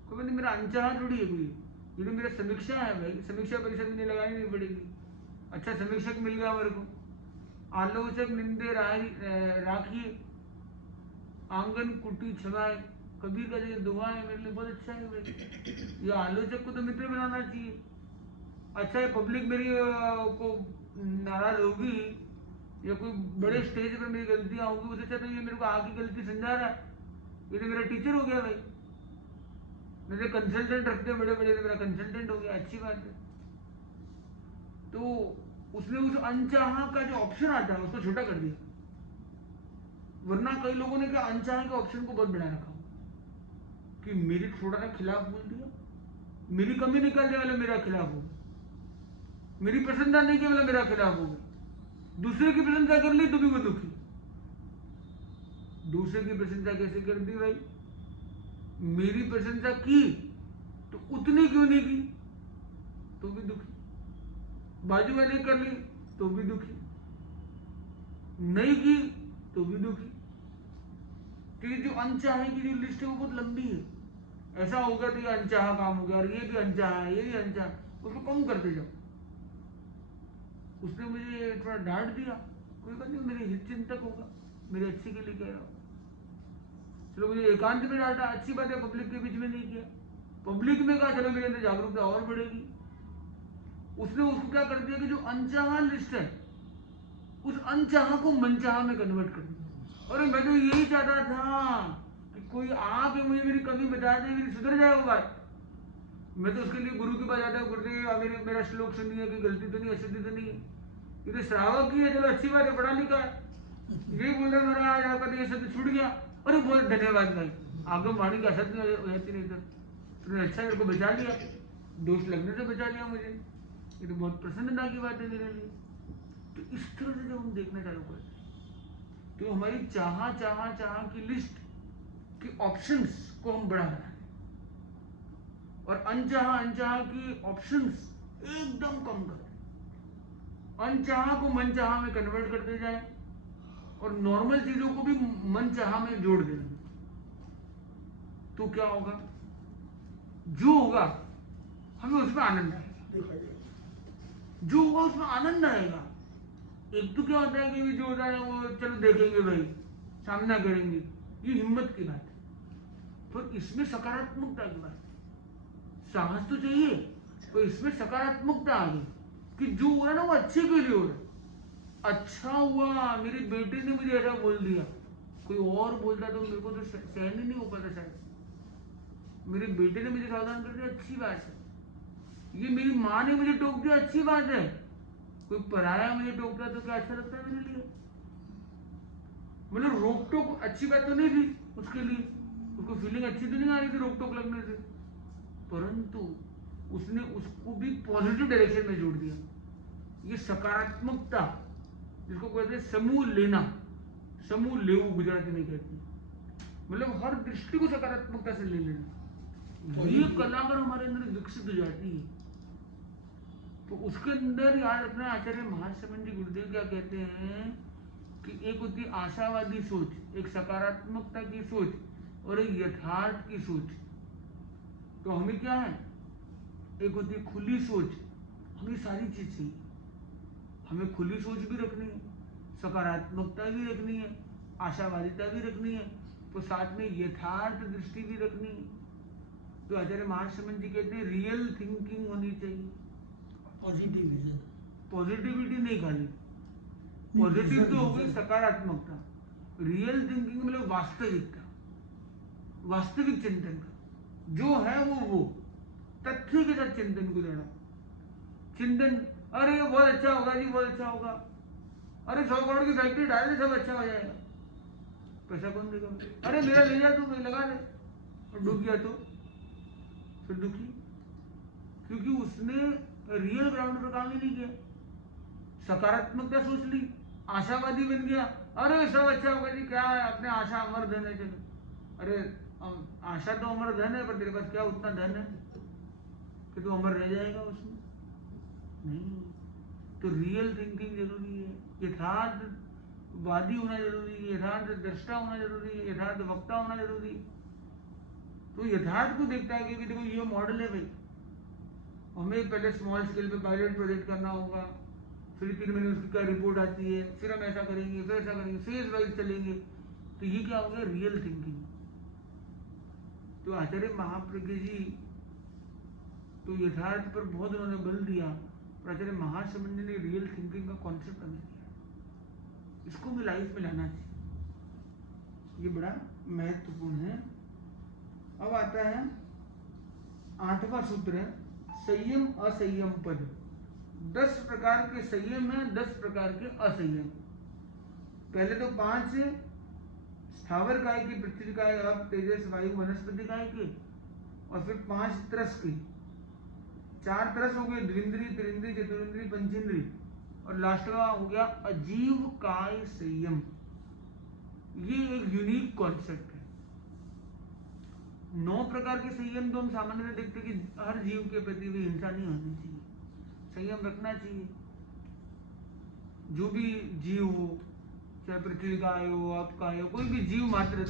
कोई मेरा अनचाह थोड़ी है कोई, ये तो मेरा समीक्षा है भाई, समीक्षा परिषद मुझे लगानी नहीं पड़ेगी। अच्छा समीक्षक मिल गया मेरे को, आलोचक निंदे राखिए आंगन कुटी छवाए, कबीर का जो दुआ है मेरे लिए बहुत अच्छा है भाई। ये आलोचक को तो मित्र बनाना चाहिए। अच्छा है पब्लिक मेरी को नाराज होगी या कोई बड़े स्टेज पर मेरी गलतियां होगी, उससे अच्छा तो ये मेरे को आगे गलती समझा रहा है, ये तो मेरा टीचर हो गया भाई। मेरे कंसल्टेंट रखते बड़े बड़े, मेरा कंसल्टेंट हो गया, अच्छी बात है। तो उसने उस अनचाह का जो ऑप्शन आता है उसको छोटा कर दिया, वरना कई लोगों ने क्या अनचाह के ऑप्शन को बहुत बढ़ा रखा कि मेरी थोड़ा सा खिलाफ बोल दिया, मेरी कमी निकालने वाला मेरा खिलाफ हो, मेरी प्रशंसा नहीं की वाला मेरा खिलाफ हो गया, दूसरे की प्रशंसा कर ली तो भी वो दुखी। दूसरे की प्रशंसा कैसे कर दी भाई, मेरी प्रशंसा की तो उतनी क्यों नहीं की, तो भी दुखी। बाजू वाले कर ली तो भी दुखी, नहीं की तो भी दुखी। तो ये जो अनचाहे की जो लिस्ट है वो बहुत लंबी है। ऐसा होगा तो ये अनचाहा काम हो गया, और ये भी अनचाहा है, ये भी अनचाहा, उसको कम करते जाओ। उसने मुझे थोड़ा डांट दिया, कोई बात नहीं, मेरे हित चिंतक होगा, मेरे अच्छे के लिए कह रहा हूँ। चलो मुझे एकांत में डांटा, अच्छी बात है, पब्लिक के बीच में नहीं किया। पब्लिक में कहा चलो मेरे अंदर जागरूकता और बढ़ेगी। उसने उसको क्या कर दिया कि जो अनचाहा लिस्ट है उस अनचाहा को मनचाहा में कन्वर्ट कर दिया। और मैं तो यही चाहता था कि कोई आके मुझे मेरी कमी बता दे, मेरी सुधर जाए वो बात। मैं तो उसके लिए गुरु के पास जाता हूँ, गुरुदेव मेरा श्लोक सुनिए कि गलती तो नहीं, अशुद्धि तो नहीं है, ये तो श्रावक की है, चलो अच्छी बात है, पढ़ा लिखा है, यही बोल रहा महाराज आपका तो ये शब्द छूट गया, अरे बहुत धन्यवाद भाई, आगम वाणी का असर नहीं हो जाती, नहीं तो तुमने अच्छा मेरे को बचा लिया, दोष लगने से बचा लिया मुझे, ये तो बहुत प्रसन्नता की बात है मेरे लिए। तो इस तरह से जब हम देखना चालू करते तो हमारी चाह की लिस्ट के ऑप्शंस को हम बढ़ा रहे हैं, और अनचाह की ऑप्शंस एकदम कम कर दें। अनचाह को मनचाह में कन्वर्ट करते जाए और नॉर्मल चीजों को भी मनचाह में जोड़ दें, तो क्या होगा, जो होगा हमें उसमें आनंद आएगा, जो होगा उसमें आनंद आएगा। एक तो क्या होता है कि जो होता है वो चलो देखेंगे भाई, सामना करेंगे, ये हिम्मत की बात है, पर इसमें सकारात्मकता की बात है। साहस तो चाहिए, पर इसमें सकारात्मकता आ गई कि जो हो रहा है ना वो अच्छे के लिए हो रहा है। अच्छा हुआ मेरी बेटी ने मुझे ऐसा बोल दिया, कोई और बोलता तो मेरे को तो सहन ही नहीं हो पाता शायद। मेरे बेटे ने मुझे सावधान कर दिया, अच्छी बात है। ये मेरी माँ ने मुझे टोक दिया, अच्छी बात है। कोई पराया मुझे टोकता तो क्या अच्छा लगता है मेरे लिए? मतलब रोक टोक अच्छी बात तो नहीं थी उसके लिए, उसको फीलिंग अच्छी तो नहीं आ रही थी रोक टोक लगने से, परंतु उसने उसको भी पॉजिटिव डायरेक्शन में जोड़ दिया। ये सकारात्मकता, जिसको कहते हैं समूह लेना, समूह लेऊ गुजराती में कहते हैं, मतलब हर दृष्टि को सकारात्मकता से ले लेना, ये कला अगर हमारे अंदर विकसित हो जाती है तो उसके अंदर याद रखना, आचार्य महासमन जी गुरुदेव क्या कहते हैं कि एक होती है आशावादी सोच, एक सकारात्मकता की सोच और एक यथार्थ की सोच। तो हमें क्या है, एक होती है खुली सोच, हमें सारी चीज चाहिए, हमें खुली सोच भी रखनी है, सकारात्मकता भी रखनी है, आशावादिता भी रखनी है, तो साथ में यथार्थ दृष्टि भी रखनी है। तो आचार्य महासमन जी कहते हैं रियल थिंकिंग होनी चाहिए, पॉजिटिव विजन, पॉजिटिविटी नहीं खाली, पॉजिटिव तो हो गई सकारात्मकता, रियल थिंकिंग मतलब वास्तविकता, वास्तविक चिंतन का जो है वो तथ्य के साथ चिंतन को देना। चिंतन, अरे ये बहुत अच्छा होगा जी, बहुत अच्छा होगा, अरे 100 करोड़ की फैक्ट्री डाल दे, सब अच्छा हो जाएगा, पैसा कौन देगा? अरे मेरा ले जा तू, मैं लगा दे, और डूब गया तो फिर दुखी, क्योंकि उसने रियल ग्राउंड पर काम ही नहीं किया। सकारात्मकता सोच ली, आशावादी बन गया, अरे सब अच्छा होगा जी, क्या है अपने आशा अमर धन है, चलो। अरे आशा तो अमर धन है, पर तेरे पास क्या उतना धन है कि तू अमर रह जाएगा उसमें? नहीं। तो रियल थिंकिंग जरूरी है, यथार्थ वादी होना जरूरी है, यथार्थ दृष्टा होना जरूरी है, यथार्थ वक्ता होना जरूरी है। तो यथार्थ को देखता है, क्योंकि देखो ये मॉडल है भाई, हमें पहले स्मॉल स्केल पे पायलट प्रोजेक्ट करना होगा, फिर 3 महीने उसकी क्या रिपोर्ट आती है, फिर हम ऐसा करेंगे, फिर ऐसा करेंगे, फेज वाइज चलेंगे। तो ये क्या हो गया, रियल थिंकिंग। तो आचार्य महाप्रज्ञ जी तो यथार्थ पर बहुत उन्होंने बल दिया, और आचार्य महासमन जी ने रियल थिंकिंग का कॉन्सेप्ट हमें दिया, इसको भी लाइफ में लाना चाहिए, ये बड़ा महत्वपूर्ण है। अब आता है 8वां सूत्र है संयम असंयम पद। 10 प्रकार के संयम है, 10 प्रकार के असंयम। पहले तो 5 स्थावर काय की, पृथ्वी काय, अब तेजस वायु वनस्पति काय के, और फिर 5 त्रस के, 4 त्रस हो गए, द्विंद्री त्रिंद्री चतुरिंद्री पंचेंद्री, और लास्टवा हो गया अजीव काय संयम। ये एक यूनिक कॉन्सेप्ट है। 9 प्रकार के संयम तो हम सामान्य देखते कि हर जीव के प्रति भी हिंसा नहीं होनी चाहिए, संयम रखना चाहिए। जो भी जीव हो, चाहे पृथ्वी का हो, आपका हो, कोई भी जीव मात्र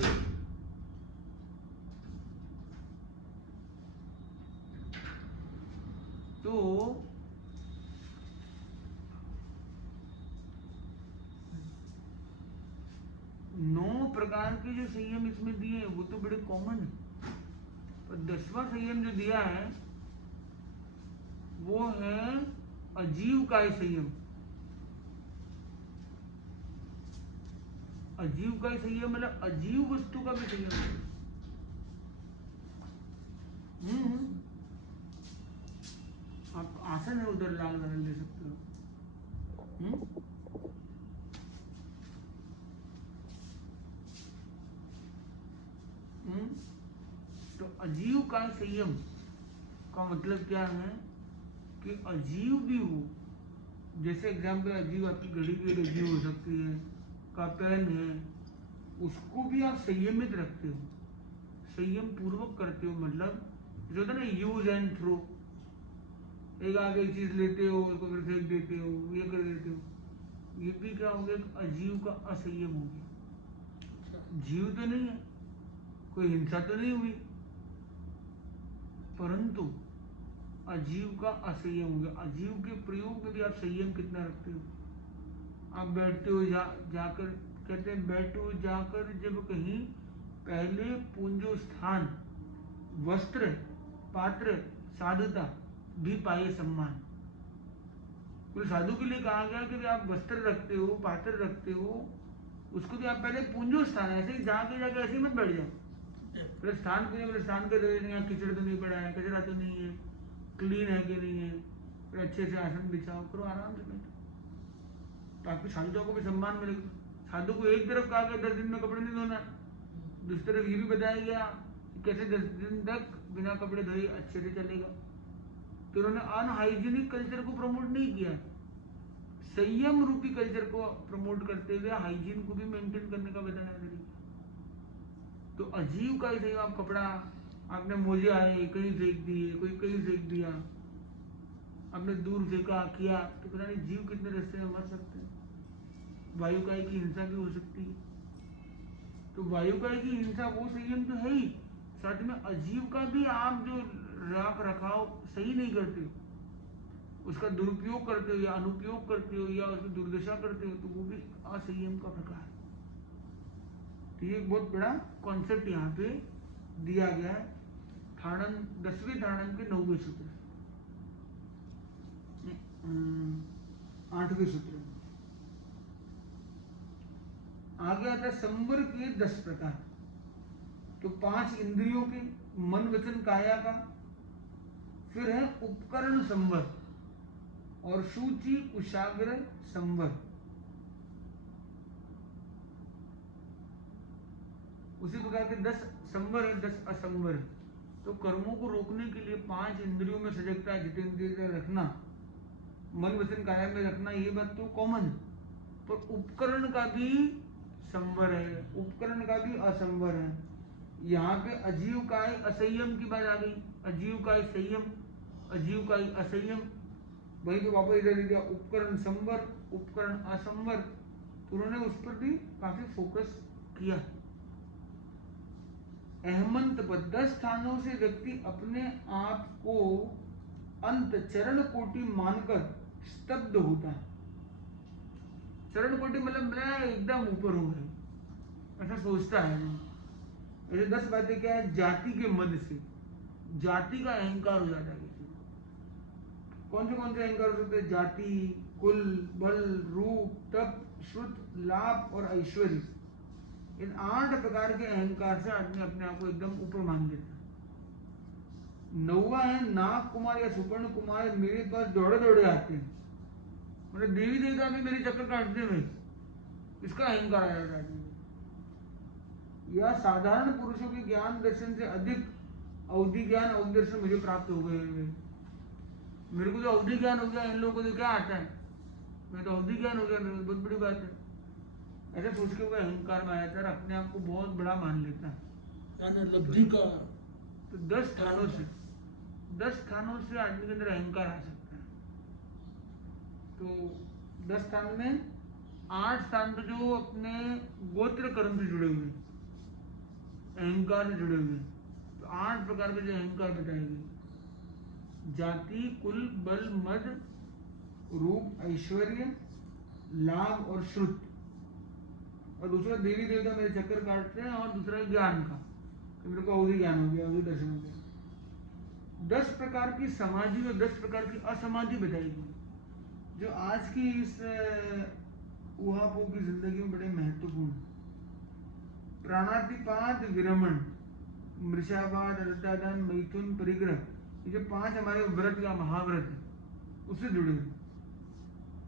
तो 9 प्रकार के जो संयम इसमें दिए हैं वो तो बड़े कॉमन है, पर 10वां संयम जो दिया है वो है अजीव काय संयम। अजीव काय संयम मतलब अजीव वस्तु का भी संयम है। आप आसन है उधर लाल कलर ले सकते हो। तो अजीव का संयम का मतलब क्या है कि अजीव भी हो, जैसे एग्जाम्पल अजीव आपकी घड़ी भी अजीव हो सकती है, का पेन है, उसको भी आप संयमित रखते हो, संयम पूर्वक करते हो। मतलब जो होता है ना यूज एंड थ्रो, एक आगे चीज लेते हो उसको फिर फेंक देते हो, ये कर देते हो, ये भी क्या हो गया, अजीव का असंयम हो गया। जीव तो नहीं है, कोई हिंसा तो नहीं हुई, परंतु अजीव का असंयम हो गया। अजीव के प्रयोग में भी आप संयम कितना रखते हो? आप बैठते हो जाकर, कहते हैं बैठो जाकर जब कहीं, पहले पूंजो स्थान, वस्त्र पात्र साधुता भी पाए सम्मान। बोले साधु के लिए कहा गया कि आप वस्त्र रखते हो, पात्र रखते हो, उसको भी आप पहले पूंजो स्थान, ऐसे ही जाके जाके ऐसे ही मत बैठ जाओ। पहले स्थान पूजे, बोले स्थान के जगह यहाँ कीचड़ तो नहीं पड़ा है, कचरा तो नहीं है, क्लीन है कि नहीं है, फिर अच्छे से आसन बिछाओ, करो आराम से बैठो, ताकि साधुओं को भी सम्मान मिलेगा। साधु को एक तरफ कहा गया 10 दिन में कपड़े नहीं धोना, दूसरी तरफ ये भी बताया गया कैसे 10 दिन तक बिना कपड़े धोए अच्छे से चलेगा। तो उन्होंने अनहाइजीनिक कल्चर को प्रमोट नहीं किया, संयम रूपी कल्चर को प्रमोट करते हुए हाइजीन को भी मेंटेन करने का बताया तरीका। तो अजीब का ही सही, आप कपड़ा आपने मोजे आए कहीं फेंक दिए, कोई कहीं फेंक दिया, आपने दूर फेंका किया, तो पता नहीं जीव कितने रास्ते में मर सकते हैं। वायुकाय की हिंसा भी हो सकती है। तो वायुकाय की हिंसा वो संयम तो है ही, साथ में अजीव का भी आप जो राख रखाव सही नहीं करते, उसका दुरुपयोग करते हो या अनुपयोग करते हो या उसकी दुर्दशा करते हो, तो वो भी असंयम का प्रकार है। तो ये एक बहुत बड़ा कॉन्सेप्ट यहाँ पे दिया गया है थाणन 10वें थाणन के 9वें सूत्र, 8वें सूत्र में आगे आता है संवर के 10 प्रकार। तो 5 इंद्रियों के, मन वचन काया का, फिर है उपकरण संवर और सूची कुशाग्र संवर। उसी प्रकार के 10 संवर है, 10 असंवर है। तो कर्मों को रोकने के लिए 5 इंद्रियों में सजगता, जितेंद्रिय रखना, मन वचन काया में रखना, ये बात तो कॉमन है, पर उपकरण का भी संवर है, उपकरण का भी असंवर है। यहाँ पे अजीव काय असंयम की बात आ गई, अजीव काय संयम, अजीव काय असंयम, वहीं पे वापस इधर दिया उपकरण संवर, उपकरण असंवर। तो उन्होंने उस पर भी काफी फोकस किया। अहमंत पर 10 स्थानों से व्यक्ति अपने आप को अंत चरण कोटि मानकर स्तब्ध होता है। चरण कोटि मतलब मैं एकदम ऊपर हूं, ऐसा सोचता है। ऐसे 10 बातें क्या है, जाति के मद से, जाति का अहंकार हो जाता है किसी को। कौन से अहंकार हो सकते हैं? जाति, कुल, बल, रूप, तप, श्रुत, लाभ और ऐश्वर्य। इन 8 प्रकार के अहंकार से आदमी अपने आप को एकदम ऊपर मान लेता है। 9वां है नाग कुमार या सुपर्ण कुमार मेरे पास दौड़े दौड़े आते हैं, मतलब देवी देवता भी मेरे चक्कर काटते हैं, इसका अहंकार आ जाता है। या साधारण पुरुषों के ज्ञान दर्शन से अधिक अवधि ज्ञान अवधि दर्शन मुझे प्राप्त हो गए हैं, मेरे को तो अवधि ज्ञान हो गया, इन लोगों को तो क्या आता है, मैं तो अवधि ज्ञान हो गया, मेरे को बहुत बड़ी बात है। ऐसा सोच के वो अहंकार में आ जाता है, अपने आप को बहुत बड़ा मान लेता है। लब्धि का तो 10 स्थानों से आदमी के अंदर अहंकार आ सकता है। तो 10 स्थान में 8 स्थान तो जो अपने गोत्र कर्म से जुड़े हुए, अहंकार से जुड़े हुए, तो 8 प्रकार के जो अहंकार बताएंगे, जाति, कुल, बल, मद, रूप, ऐश्वर्य, लाभ और श्रुत। और दूसरा देवी देवता मेरे चक्कर काटते हैं, और दूसरा ज्ञान का, तो मेरे को अवधि ज्ञान हो गया, अवधि दर्शन हो गया। 10 प्रकार की समाधि और 10 प्रकार की असमाधि बताएगी, जो आज की इस ऊहापोह की जिंदगी में बड़े महत्वपूर्ण। प्राणातिपात, विरमण, मृषावाद, रत्तादान, मैथुन, परिग्रह, ये जो 5 हमारे व्रत या महाव्रत है, उससे जुड़े हुए।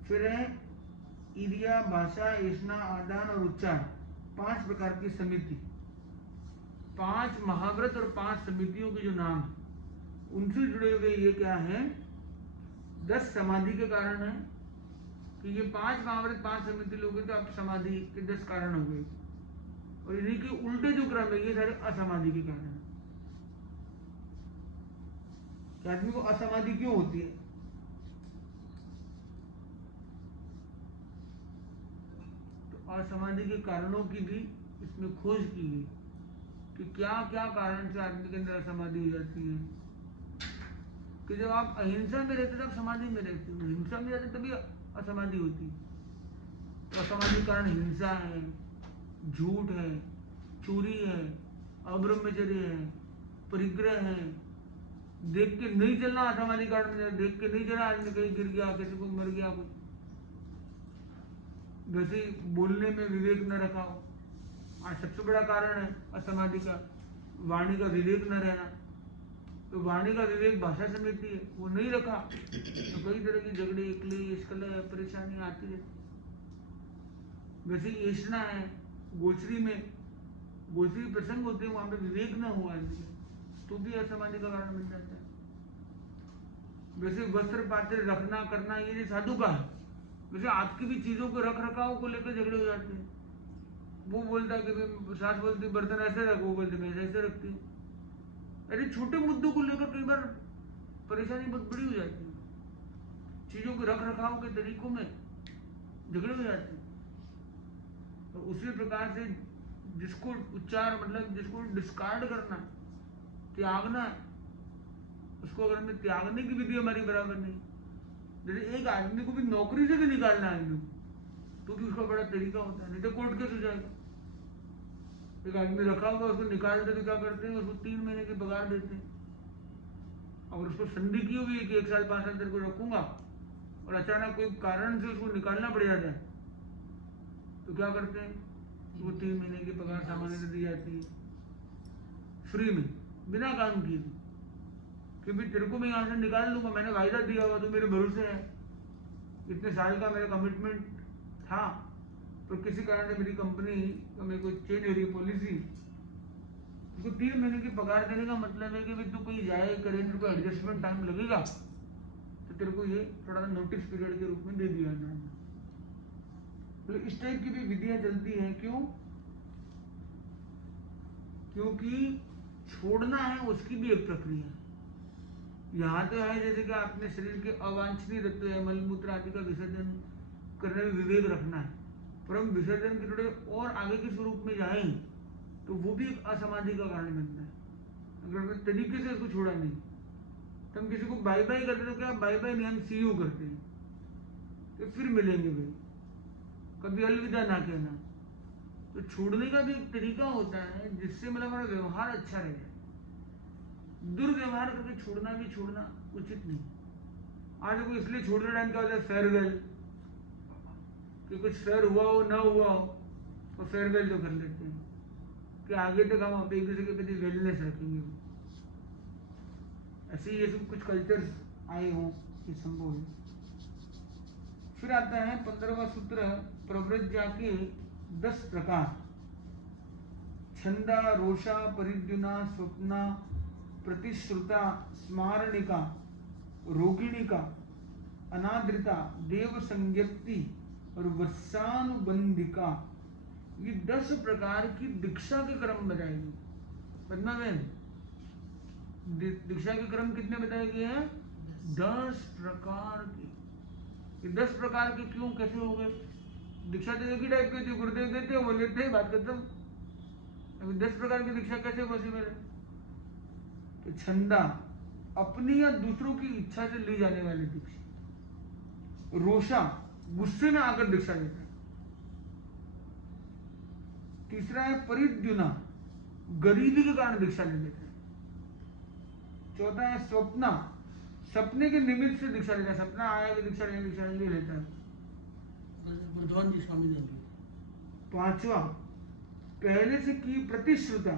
फिर है ईर्ष्या, भाषा, ऐष्णा, आदान और उच्चार, 5 प्रकार की समिति। 5 महाव्रत और 5 समितियों के जो नाम, उनसे जुड़े हुए ये क्या है, 10 समाधि के कारण है कि ये 5 महाव्रत 5 समिति लोगे तो आप समाधि के 10 कारण हो गए, और इन्हीं के उल्टे जो क्रम है ये सारे असमाधि के कारण है। कि आदमी को असमाधि क्यों होती है? तो असमाधि के कारणों की भी इसमें खोज की गई कि क्या क्या कारण से आदमी के अंदर असमाधि हो जाती है। कि जब आप अहिंसा में रहते तब समाधि में रहते हो, हिंसा में रहते तभी असमाधि होती है। तो असमाधि कारण हिंसा है, झूठ है, चोरी है, अब्रह्मचर्य है, परिग्रह है, देख के नहीं चलना असामाजिक कारण में, देख के नहीं चलना आदमी कहीं गिर गया, किसी को मर गया कुछ। वैसे ही बोलने में विवेक न रखा हो, आज सबसे बड़ा कारण है असामाजिक का वाणी का विवेक न रहना। तो वाणी का विवेक भाषा से मिलती है, वो नहीं रखा तो कई तरह की झगड़े, क्लेश, कलह, परेशानी आती है। वैसे ही ऐसा है गोचरी में, गोचरी प्रसंग होते हैं, वहां पे विवेक न हुआ आदमी तो भी असामाजिक का कारण बन जाता है। वैसे वस्त्र पात्र रखना करना ये साधु का है। वैसे आपकी भी चीजों को रख रखाव को लेकर झगड़े हो जाते हैं। वो बोलता है कि सास बोलती बर्तन ऐसे रख, वो बोलते मैं ऐसे रखती हूँ। अरे छोटे मुद्दों को लेकर कई बार परेशानी बहुत बड़ी हो जाती है, चीजों के रख रखाव के तरीकों में झगड़े हो जाते हैं। तो उसी प्रकार से जिसको उच्चार मतलब जिसको डिस्कार्ड करना, त्यागना है, उसको अगर हमें त्यागने की विधि हमारी बराबर नहीं। जैसे एक आदमी को भी नौकरी से भी निकालना है आदमी को, तो भी उसका बड़ा तरीका होता है, नहीं तो कोर्ट केस हो जाएगा। एक आदमी रखा हुआ उसको निकालते तो क्या करते हैं, उसको 3 महीने की पगार देते हैं। और उसको संधि की हुई है कि 1 साल 5 साल तेरे को रखूंगा, और अचानक कोई कारण से उसको निकालना पड़ जाता है, तो क्या करते हैं, वो 3 महीने की पगार सामान्य दी जाती है फ्री में, बिना काम किए, कि भाई तेरे को मैं यहाँ से निकाल लूंगा, मैंने वायदा दिया हुआ, तो मेरे भरोसे है, इतने साल का मेरा कमिटमेंट था, पर किसी कारण से मेरी कंपनी का मेरे को चेंज हो रही पॉलिसी, उसको 3 महीने की पगार देने का मतलब है कि भाई तू कोई जाए करे, तेरे को एडजस्टमेंट टाइम लगेगा, तो तेरे को ये थोड़ा सा नोटिस पीरियड के रूप में दे दिया जाए। तो इस टाइप की भी विधियां चलती हैं। क्यों? क्योंकि छोड़ना है उसकी भी एक प्रक्रिया है। यहाँ तो है जैसे कि आपने शरीर के अवांछनीय तत्व है, मलमूत्र आदि का विसर्जन करने में विवेक रखना है, पर हम विसर्जन के थोड़े और आगे के स्वरूप में जाएं तो वो भी एक असामाजिक का कारण बनता है। अगर हमने तरीके से उसको छोड़ा नहीं, तो हम किसी को बाय बाय करते तो क्या बाय बाय नहीं, हम सी यू करते हैं, तो फिर मिलेंगे भाई, कभी अलविदा ना कहना। तो छोड़ने का भी एक तरीका होता है जिससे मतलब हमारा व्यवहार अच्छा रह जाए। दुर्व्यवहार करके छोड़ना भी छोड़ना उचित नहीं। आज को इसलिए छोड़ने टाइम क्या होता है, फेयरवेल, कि कुछ फेयर हुआ हो ना हुआ हो तो फेयरवेल तो कर लेते हैं कि आगे तक हम आप एक दूसरे के प्रति वेलनेस रखेंगे। ऐसे ही ये सब कुछ कल्चर्स आए हों, ये संभव है। फिर आता है 15वां सूत्र, प्रव्रज्या के 10 प्रकार। छंदा, रोषा, परिद्युना, स्वप्ना, प्रतिश्रुता, स्मारणिका, रोगिणिका, अनादृता, देव संज्ञप्ति और वर्षानुबंधिका, ये 10 प्रकार की दीक्षा के क्रम बताएगी। पद्माबेन, दीक्षा के क्रम कितने बताए गए हैं? 10 प्रकार के। ये 10 प्रकार के क्यों, कैसे हो गए? दीक्षा तो एक ही टाइप की थी, गुरुदेव देते वो लेते हैं, बात खत्म। अभी 10 प्रकार की दीक्षा कैसे पॉसिबल है? तो छंदा, अपनी या दूसरों की इच्छा से ली जाने वाली दीक्षा। रोषा, गुस्से में आकर दीक्षा लेता है। तीसरा है परिद्युना, गरीबी के कारण दीक्षा ले लेता है। चौथा है स्वप्ना, सपने के निमित्त से दीक्षा लेता है, सपना आया कि दीक्षा ले लेता है। बुद्धवान जी स्वामी देव। पांचवा, पहले से की प्रतिश्रुता,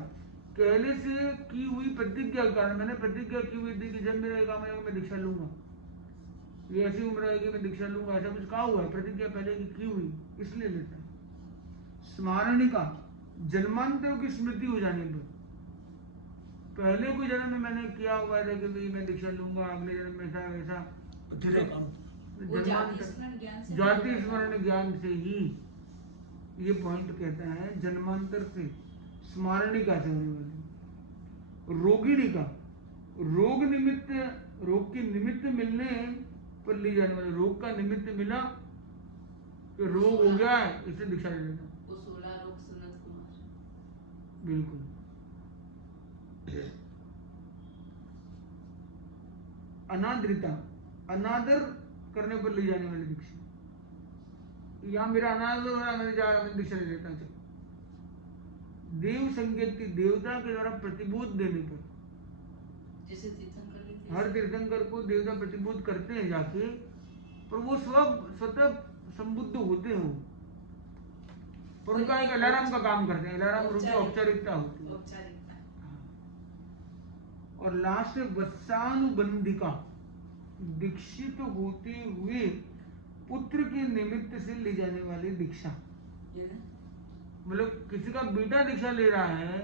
पहले से की हुई प्रतिज्ञा के कारण, मैंने प्रतिज्ञा की हुई थी कि जब मेरा काम आएगा मैं दीक्षा लूंगा, ये ऐसी उम्र आएगी मैं दीक्षा लूंगा, ऐसा कुछ कहा हुआ है, प्रतिज्ञा पहले की हुई, इसलिए लेता है। स्मारणिका, जन्मांतरों की स्मृति हो जाने पर, पहले कोई जन्म में मैंने किया हुआ था कि भाई मैं दीक्षा लूंगा, अगले जन्म में ऐसा वैसा, जाति स्मरण ज्ञान से ही, ये पॉइंट कहता है जन्मांतर से, स्मारणिका से होने वाली। रोगिणिका, रोग निमित्त, रोग के निमित्त मिलने पर ली जाने वाले, रोग का निमित्त मिला कि रोग हो गया है, इसे दीक्षा ले लेना। बिल्कुल। अनादृता, अनादर करने पर ली जाने वाली दीक्षा। यहाँ मेरा अनादर हो रहा है, मैं जा रहा, मैं दीक्षा ले लेता हूँ। देव संज्ञप्ति, देवता के द्वारा प्रतिबोध देने पर, जैसे तीर्थंकर लेते हर तीर्थंकर को देवता प्रतिबोध करते हैं जाके, पर वो स्वतः संबुद्ध होते हो, पर उनका एक अलार्म का काम करते हैं, अलार्म रूप औपचारिकता होती है। और लास्ट वत्सानुबंधिका, दीक्षित होते हुए पुत्र के निमित्त से ली जाने वाली दीक्षा। मतलब किसी का बेटा दीक्षा ले रहा है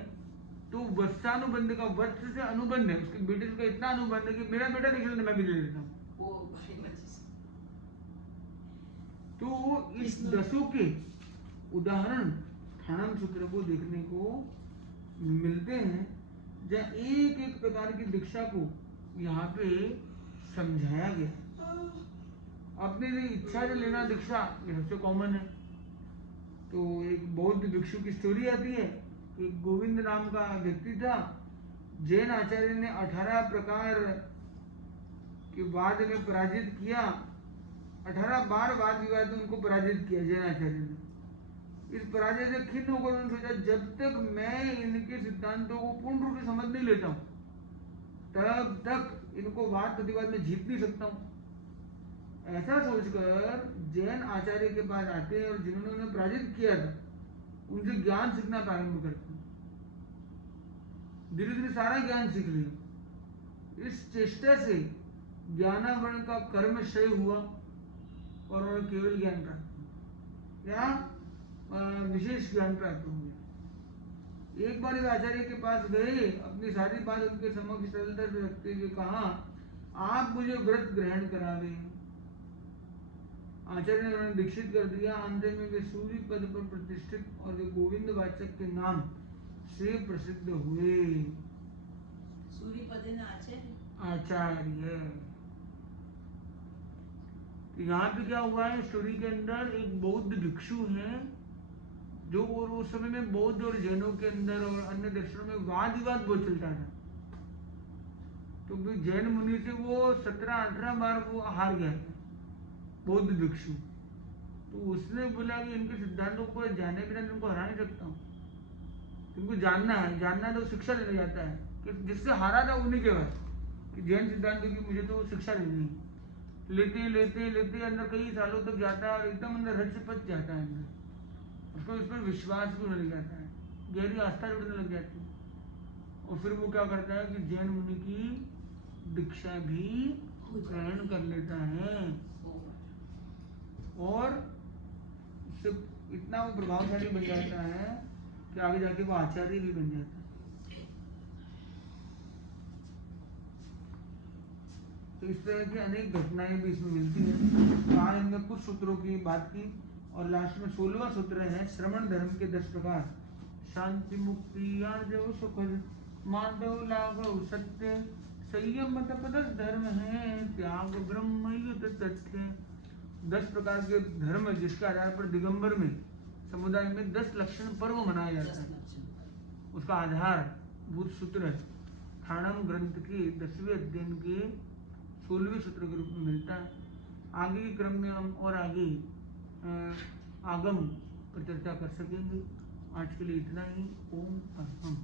तो वत्सानुबंध का, वत्स से अनुबंध है, उसके बेटे का इतना अनुबंध है कि मेरा बेटा दीक्षा लेने मैं भी ले लेता हूँ। तो इस दसों के उदाहरण ठाणम सूत्र को देखने को मिलते हैं, जहाँ एक एक प्रकार की दीक्षा को यहाँ पे समझाया गया। अपने लिए इच्छा से लेना दीक्षा ये सबसे कॉमन है। तो एक बौद्ध भिक्षु की स्टोरी आती है कि गोविंद नाम का व्यक्ति था, जैन आचार्य ने 18 प्रकार के वाद में पराजित किया, 18 बार वाद विवाद में उनको पराजित किया जैन आचार्य ने। इस पराजय से खिन्न होकर उन्होंने सोचा, जब तक मैं इनके सिद्धांतों को पूर्ण रूप से समझ नहीं लेता हूँ तब तक इनको वाद प्रतिवाद में जीत नहीं सकता हूँ। ऐसा सोचकर जैन आचार्य के पास आते हैं और जिन्होंने उन्हें पराजित किया था उनसे ज्ञान सीखना प्रारंभ करते हैं। धीरे धीरे सारा ज्ञान सीख लिया। इस चेष्टा से ज्ञानावरण का कर्म क्षय हुआ और उन्हें केवल ज्ञान प्राप्त हुआ, या विशेष ज्ञान प्राप्त हो गया। एक बार आचार्य के पास गए, अपनी सारी बात उनके समक्ष सरलता से रखते हुए कहा, आप मुझे व्रत ग्रहण करावे। आचार्य ने उन्हें दीक्षित कर दिया। अंत में वे सूर्य पद पर प्रतिष्ठित और वे गोविंद वाचक के नाम से प्रसिद्ध हुए। सूर्य पद आचार्य। तो यहाँ पे क्या हुआ है, स्टोरी के अंदर एक बौद्ध भिक्षु है जो, और उस समय में बौद्ध और जैनों के अंदर और अन्य दर्शनों में वाद विवाद बहुत चलता था। तो जैन मुनि से वो 17-18 बार वो हार गया था बौद्ध भिक्षु। तो उसने बोला कि इनके सिद्धांतों को जाने बिना तुमको हरा नहीं सकता हूँ, तुमको जानना है तो शिक्षा लेने जाता है। कि जिससे हारा था उन्हीं के बाद कि जैन सिद्धांतों की मुझे तो शिक्षा लेनी है। लेते लेते लेते अंदर कई सालों तक जाता है और एकदम अंदर रच पच जाता है, अंदर उसको उस पर विश्वास भी होने लग जाता है, गहरी आस्था जुड़ने लग जाती है। और फिर वो क्या करता है कि जैन मुनि की दीक्षा भी ग्रहण कर लेता है और उससे इतना वो प्रभावशाली बन जाता है कि आगे जाके वो आचार्य भी बन जाता है। तो इस तरह की अनेक घटनाएं भी इसमें मिलती हैं। आज हमने कुछ सूत्रों की बात की और लास्ट में 16वां सूत्र है श्रवण धर्म के 10 प्रकार। शांति मुक्ति आर्जव सुख माधव लाघव सत्य संयम तपदस धर्म है त्याग ब्रह्म युत तथ्य। 10 प्रकार के धर्म जिसके आधार पर दिगंबर में समुदाय में 10 लक्षण पर्व मनाया जाता है, उसका आधार भूत सूत्र ठाणम ग्रंथ के 10वें अध्ययन के 16वें सूत्र के रूप में मिलता है। आगे के क्रम में हम और आगे आगम पर चर्चा कर सकेंगे। आज के लिए इतना ही। ओम अर्पण।